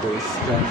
Tuliskan.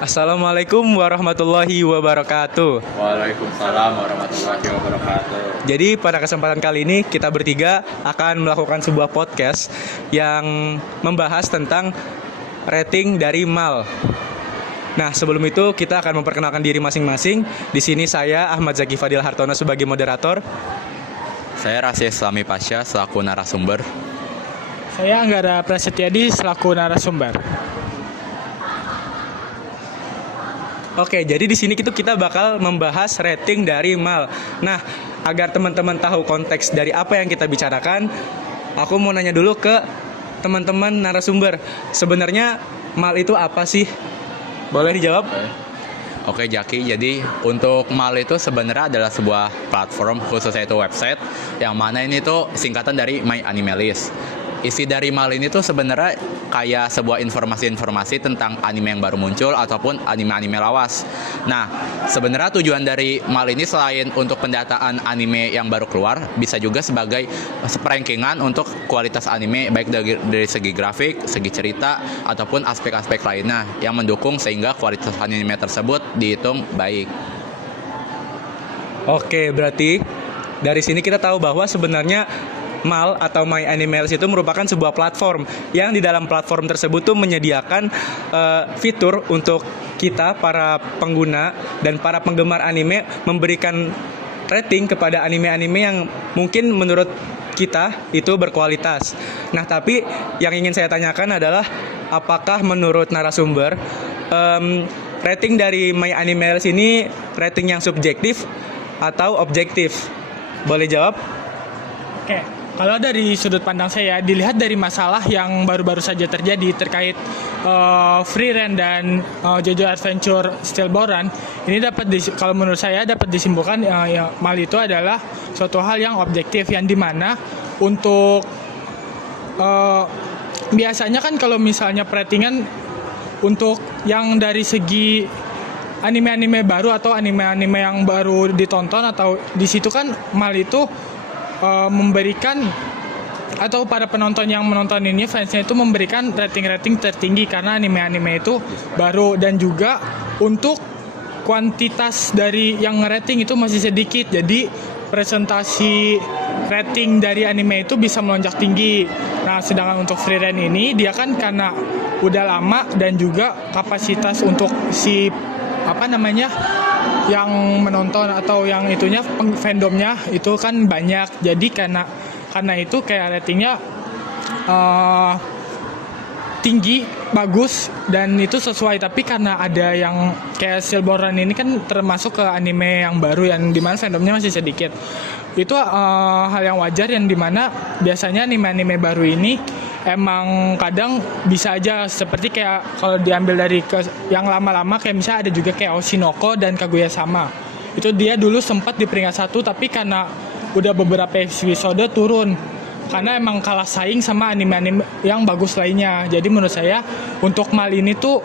Assalamualaikum warahmatullahi wabarakatuh. Waalaikumsalam warahmatullahi wabarakatuh. Jadi pada kesempatan kali ini kita bertiga akan melakukan sebuah podcast yang membahas tentang rating dari mal. Nah, sebelum itu kita akan memperkenalkan diri masing-masing. Di sini saya Ahmad Zaki Fadil Hartono sebagai moderator. Saya Rasya Islami Pasha selaku narasumber. Saya Anggara Prasetyadi selaku narasumber. Oke, jadi di sini kita bakal membahas rating dari mal. Nah, agar teman-teman tahu konteks dari apa yang kita bicarakan, aku mau nanya dulu ke teman-teman narasumber. Sebenarnya mal itu apa sih? Boleh dijawab? Oke Jaki, jadi untuk mal itu sebenarnya adalah sebuah platform, khususnya itu website, yang mana ini tuh singkatan dari My Anime List. Isi dari mal ini tuh sebenarnya kayak sebuah informasi-informasi tentang anime yang baru muncul ataupun anime-anime lawas. Nah, sebenarnya tujuan dari mal ini selain untuk pendataan anime yang baru keluar, bisa juga sebagai rankingan untuk kualitas anime baik dari segi grafik, segi cerita ataupun aspek-aspek lainnya yang mendukung sehingga kualitas anime tersebut dihitung baik. Oke, berarti dari sini kita tahu bahwa sebenarnya mal atau My Anime List itu merupakan sebuah platform yang di dalam platform tersebut tuh menyediakan fitur untuk kita para pengguna dan para penggemar anime memberikan rating kepada anime-anime yang mungkin menurut kita itu berkualitas. Nah, tapi yang ingin saya tanyakan adalah apakah menurut narasumber rating dari My Anime List ini rating yang subjektif atau objektif? Boleh jawab? Oke, kalau dari sudut pandang saya, dilihat dari masalah yang baru-baru saja terjadi terkait Free Ren dan JoJo Adventure Stillborn, ini kalau menurut saya dapat disimpulkan mal itu adalah suatu hal yang objektif, yang dimana untuk biasanya kan kalau misalnya ratingan untuk yang dari segi anime-anime baru atau anime-anime yang baru ditonton, atau di situ kan mal itu memberikan, atau para penonton yang menonton ini, fansnya itu memberikan rating-rating tertinggi karena anime-anime itu baru, dan juga untuk kuantitas dari yang rating itu masih sedikit, jadi presentasi rating dari anime itu bisa melonjak tinggi. Nah, sedangkan untuk Free Ren ini dia kan karena udah lama dan juga kapasitas untuk si yang menonton atau yang itunya fandomnya itu kan banyak, jadi karena itu kayak ratingnya tinggi, bagus, dan itu sesuai. Tapi karena ada yang kayak Stillborn ini kan termasuk ke anime yang baru yang dimana fandomnya masih sedikit, itu hal yang wajar, yang dimana biasanya anime-anime baru ini emang kadang bisa aja seperti kayak kalau diambil dari yang lama-lama, kayak misalnya ada juga kayak Oshinoko dan Kaguya-sama. Itu dia dulu sempat di peringkat 1, tapi karena udah beberapa episode turun karena emang kalah saing sama anime-anime yang bagus lainnya. Jadi menurut saya untuk mal ini tuh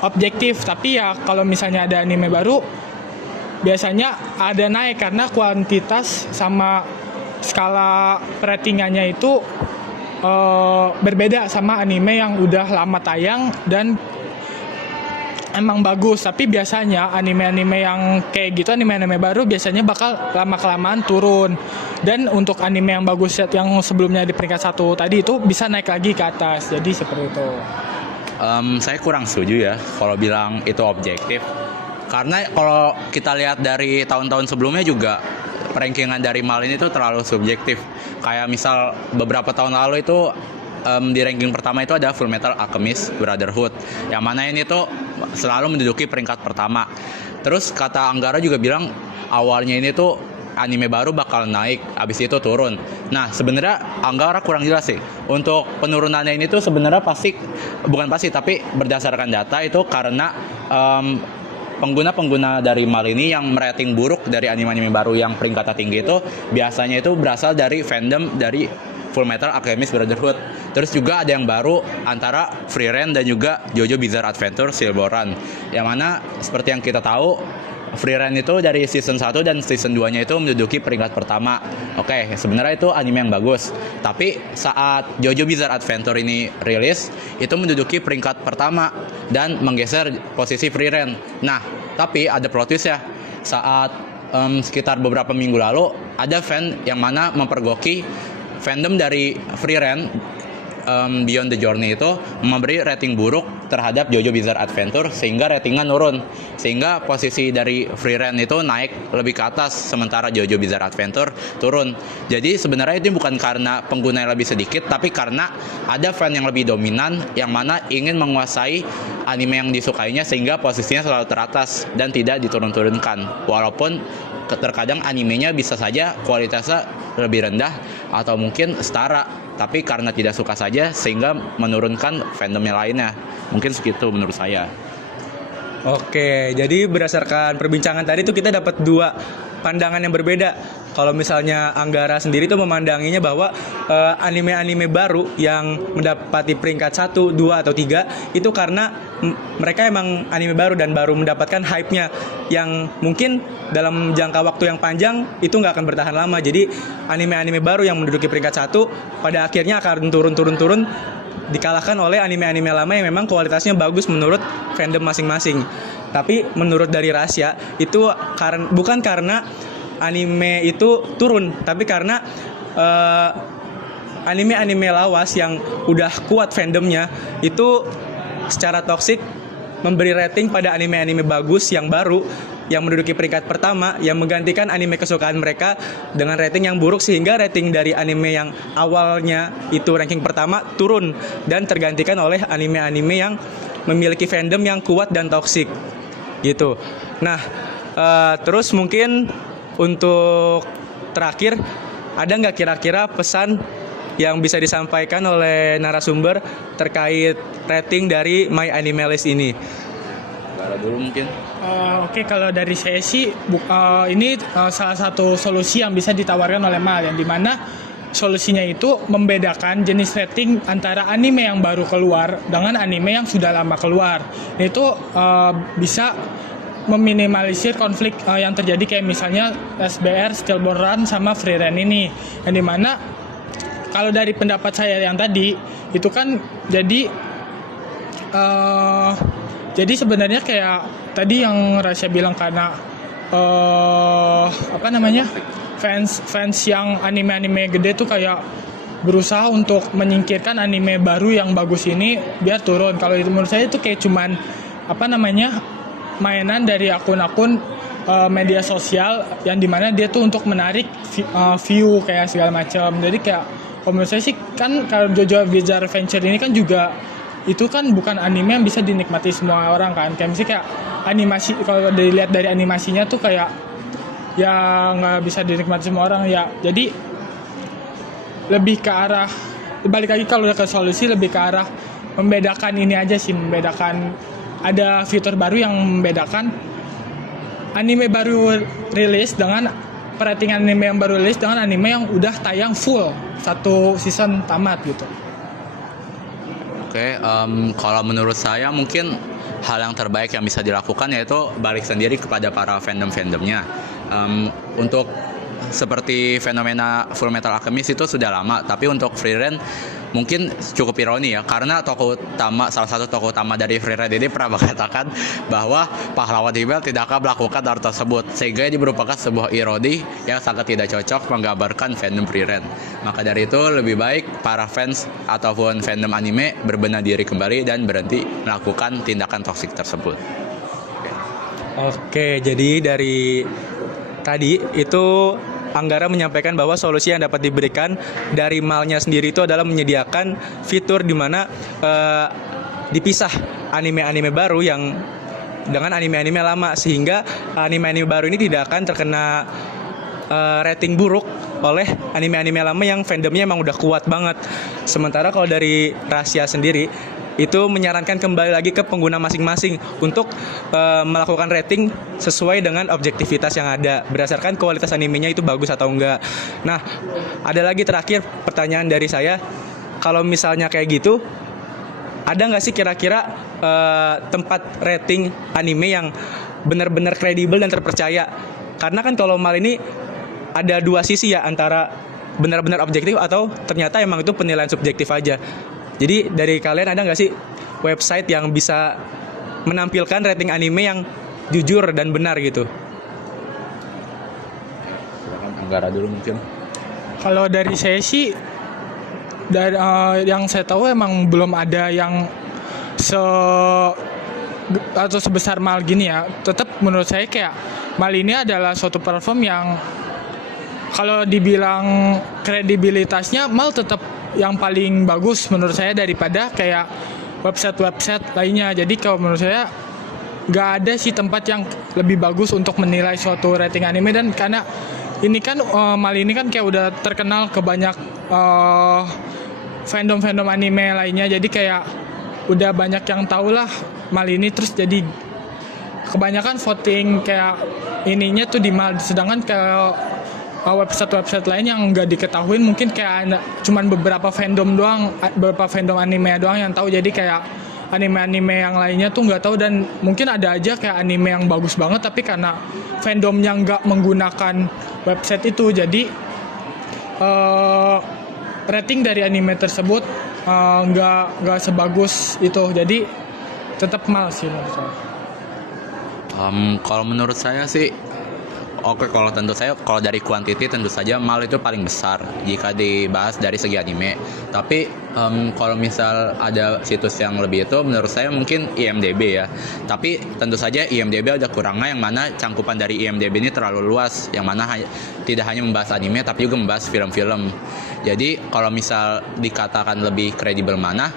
objektif, tapi ya kalau misalnya ada anime baru biasanya ada naik karena kuantitas sama skala ratingannya itu berbeda sama anime yang udah lama tayang dan emang bagus. Tapi biasanya anime-anime yang kayak gitu, anime-anime baru biasanya bakal lama-kelamaan turun, dan untuk anime yang bagus yang sebelumnya di peringkat 1 tadi itu bisa naik lagi ke atas. Jadi seperti itu. Saya kurang setuju ya kalau bilang itu objektif, karena kalau kita lihat dari tahun-tahun sebelumnya juga rankingan dari mal ini tuh terlalu subjektif. Kayak misal beberapa tahun lalu itu di ranking pertama itu ada Fullmetal Alchemist Brotherhood, yang mana ini tuh selalu menduduki peringkat pertama. Terus kata Anggara juga bilang awalnya ini tuh anime baru bakal naik, abis itu turun. Nah, sebenarnya Anggara kurang jelas sih. Untuk penurunannya ini tuh sebenarnya bukan pasti, tapi berdasarkan data itu karena pengguna-pengguna dari mal ini yang merating buruk dari anime-anime baru yang peringkatnya tinggi itu biasanya itu berasal dari fandom dari Fullmetal Alchemist Brotherhood. Terus juga ada yang baru antara Free Ren dan juga JoJo Bizarre Adventure Stillborn, yang mana seperti yang kita tahu Free Ren itu dari season 1 dan season 2-nya itu menduduki peringkat pertama. Oke, sebenarnya itu anime yang bagus. Tapi saat JoJo Bizarre Adventure ini rilis, itu menduduki peringkat pertama dan menggeser posisi Free Ren. Nah, tapi ada plot twist ya. Saat sekitar beberapa minggu lalu, ada fan yang mana mempergoki fandom dari Free Ren Beyond the Journey itu memberi rating buruk terhadap JoJo Bizarre Adventure sehingga ratingnya nurun, sehingga posisi dari Free Ren itu naik lebih ke atas sementara JoJo Bizarre Adventure turun. Jadi sebenarnya itu bukan karena pengguna yang lebih sedikit, tapi karena ada fan yang lebih dominan yang mana ingin menguasai anime yang disukainya sehingga posisinya selalu teratas dan tidak diturun-turunkan, walaupun terkadang animenya bisa saja kualitasnya lebih rendah atau mungkin setara, tapi karena tidak suka saja sehingga menurunkan fandomnya lainnya. Mungkin segitu menurut saya. Oke, jadi berdasarkan perbincangan tadi tuh kita dapat dua pandangan yang berbeda. Kalau misalnya Anggara sendiri tuh memandanginya bahwa anime-anime baru yang mendapati peringkat 1, 2, atau 3 itu karena mereka emang anime baru dan baru mendapatkan hype-nya yang mungkin dalam jangka waktu yang panjang itu nggak akan bertahan lama. Jadi anime-anime baru yang menduduki peringkat 1 pada akhirnya akan turun dikalahkan oleh anime-anime lama yang memang kualitasnya bagus menurut fandom masing-masing. Tapi menurut dari Rasya itu bukan karena anime itu turun, tapi karena anime-anime lawas yang udah kuat fandomnya itu secara toksik memberi rating pada anime-anime bagus yang baru yang menduduki peringkat pertama yang menggantikan anime kesukaan mereka dengan rating yang buruk, sehingga rating dari anime yang awalnya itu ranking pertama turun dan tergantikan oleh anime-anime yang memiliki fandom yang kuat dan toksik gitu. Nah, terus mungkin untuk terakhir, ada nggak kira-kira pesan yang bisa disampaikan oleh narasumber terkait rating dari My Animalist ini? Bara dulu mungkin. Oke, kalau dari saya sih ini salah satu solusi yang bisa ditawarkan oleh MAL, yang dimana solusinya itu membedakan jenis rating antara anime yang baru keluar dengan anime yang sudah lama keluar. Itu bisa meminimalisir konflik yang terjadi kayak misalnya SBR, Stillborn Run, sama Free Ren ini. Yang dimana kalau dari pendapat saya yang tadi itu kan jadi sebenarnya kayak tadi yang Rasya bilang karena fans yang anime-anime gede tuh kayak berusaha untuk menyingkirkan anime baru yang bagus ini biar turun. Kalau itu menurut saya itu kayak cuman mainan dari akun-akun media sosial yang dimana dia tuh untuk menarik view kayak segala macam. Jadi kayak kalau menurut saya sih kan kalau JoJo Bizarre Adventure ini kan juga itu kan bukan anime yang bisa dinikmati semua orang kan. Kayak misalnya kayak animasi, kalau dilihat dari animasinya tuh kayak ya nggak bisa dinikmati semua orang ya. Jadi lebih ke arah, balik lagi kalau udah ke solusi lebih ke arah membedakan ini aja sih, membedakan ada fitur baru yang membedakan anime baru rilis dengan rating anime yang baru rilis dengan anime yang udah tayang full satu season tamat gitu. Oke, kalau menurut saya mungkin hal yang terbaik yang bisa dilakukan yaitu balik sendiri kepada para fandomnya. Untuk seperti fenomena Full Metal Alchemist itu sudah lama, tapi untuk Free Ren mungkin cukup ironi ya, karena salah satu tokoh utama dari Free Ren ini pernah mengatakan bahwa pahlawan Himel tidak akan melakukan hal tersebut, sehingga ini merupakan sebuah ironi yang sangat tidak cocok menggambarkan fandom Free Ren. Maka dari itu lebih baik para fans ataupun fandom anime berbenah diri kembali dan berhenti melakukan tindakan toksik tersebut. Oke, jadi dari tadi itu Anggara menyampaikan bahwa solusi yang dapat diberikan dari MAL-nya sendiri itu adalah menyediakan fitur di mana dipisah anime-anime baru yang dengan anime-anime lama, sehingga anime-anime baru ini tidak akan terkena rating buruk oleh anime-anime lama yang fandomnya emang udah kuat banget. Sementara kalau dari Rasya sendiri itu menyarankan kembali lagi ke pengguna masing-masing untuk melakukan rating sesuai dengan objektivitas yang ada berdasarkan kualitas animenya itu bagus atau enggak. Nah, ada lagi terakhir pertanyaan dari saya, kalau misalnya kayak gitu, ada nggak sih kira-kira tempat rating anime yang benar-benar kredibel dan terpercaya. Karena kan kalau mal ini ada dua sisi ya, antara benar-benar objektif atau ternyata emang itu penilaian subjektif aja. Jadi dari kalian ada nggak sih website yang bisa menampilkan rating anime yang jujur dan benar gitu? Silakan Anggara dulu mungkin. Kalau dari saya sih, dari yang saya tahu emang belum ada yang atau sebesar mal gini ya. Tetap menurut saya kayak mal ini adalah suatu platform yang kalau dibilang kredibilitasnya mal tetap yang paling bagus menurut saya daripada kayak website-website lainnya. Jadi kalau menurut saya nggak ada sih tempat yang lebih bagus untuk menilai suatu rating anime. Dan karena ini kan mal ini kan kayak udah terkenal ke banyak fandom anime lainnya, jadi kayak udah banyak yang tahu lah mal ini. Terus jadi kebanyakan voting kayak ininya tuh di mal, sedangkan kayak website lain yang nggak diketahuin mungkin kayak cuman beberapa fandom anime doang yang tahu. Jadi kayak anime yang lainnya tuh nggak tahu, dan mungkin ada aja kayak anime yang bagus banget tapi karena fandomnya nggak menggunakan website itu, jadi rating dari anime tersebut nggak sebagus itu. Jadi tetap mal sih menurut saya. Kalau menurut saya sih, oke, kalau dari kuantiti tentu saja mal itu paling besar jika dibahas dari segi anime. Tapi kalau misal ada situs yang lebih itu, menurut saya mungkin IMDb ya. Tapi tentu saja IMDb ada kurangnya, yang mana cangkupan dari IMDb ini terlalu luas, yang mana tidak hanya membahas anime tapi juga membahas film-film. Jadi kalau misal dikatakan lebih kredibel mana,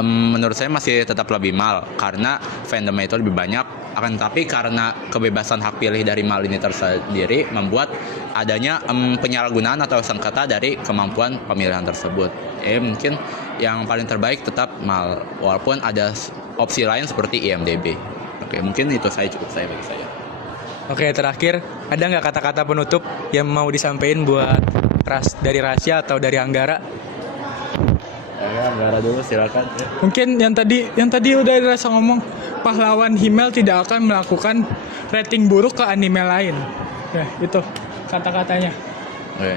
menurut saya masih tetap lebih mal karena fandomnya itu lebih banyak. Akan tapi karena kebebasan hak pilih dari mal ini tersendiri membuat adanya penyalahgunaan atau sengketa dari kemampuan pemilihan tersebut. Mungkin yang paling terbaik tetap mal, walaupun ada opsi lain seperti IMDb. Oke, mungkin itu cukup bagi saya. Oke, terakhir ada nggak kata-kata penutup yang mau disampaikan buat dari Rasya atau dari Anggara? Anggara dulu silakan. Mungkin yang tadi udah dirasa ngomong, pahlawan Himmel tidak akan melakukan rating buruk ke anime lain. Nah, itu kata-katanya. Oke.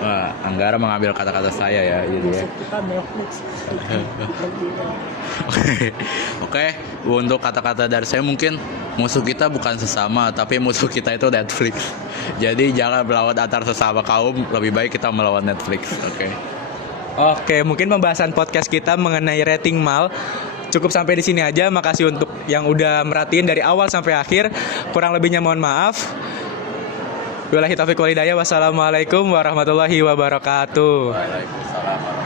Wah, Anggara mengambil kata-kata saya ya, gitu ya. Oke, untuk kata-kata dari saya mungkin musuh kita bukan sesama, tapi musuh kita itu Netflix. Jadi jangan melawan antar sesama kaum, lebih baik kita melawan Netflix. Oke, mungkin pembahasan podcast kita mengenai rating mal cukup sampai di sini aja. Makasih untuk yang udah merhatiin dari awal sampai akhir. Kurang lebihnya mohon maaf. Wabillahi taufiq wal hidayah. Wassalamualaikum warahmatullahi wabarakatuh. Waalaikumsalam.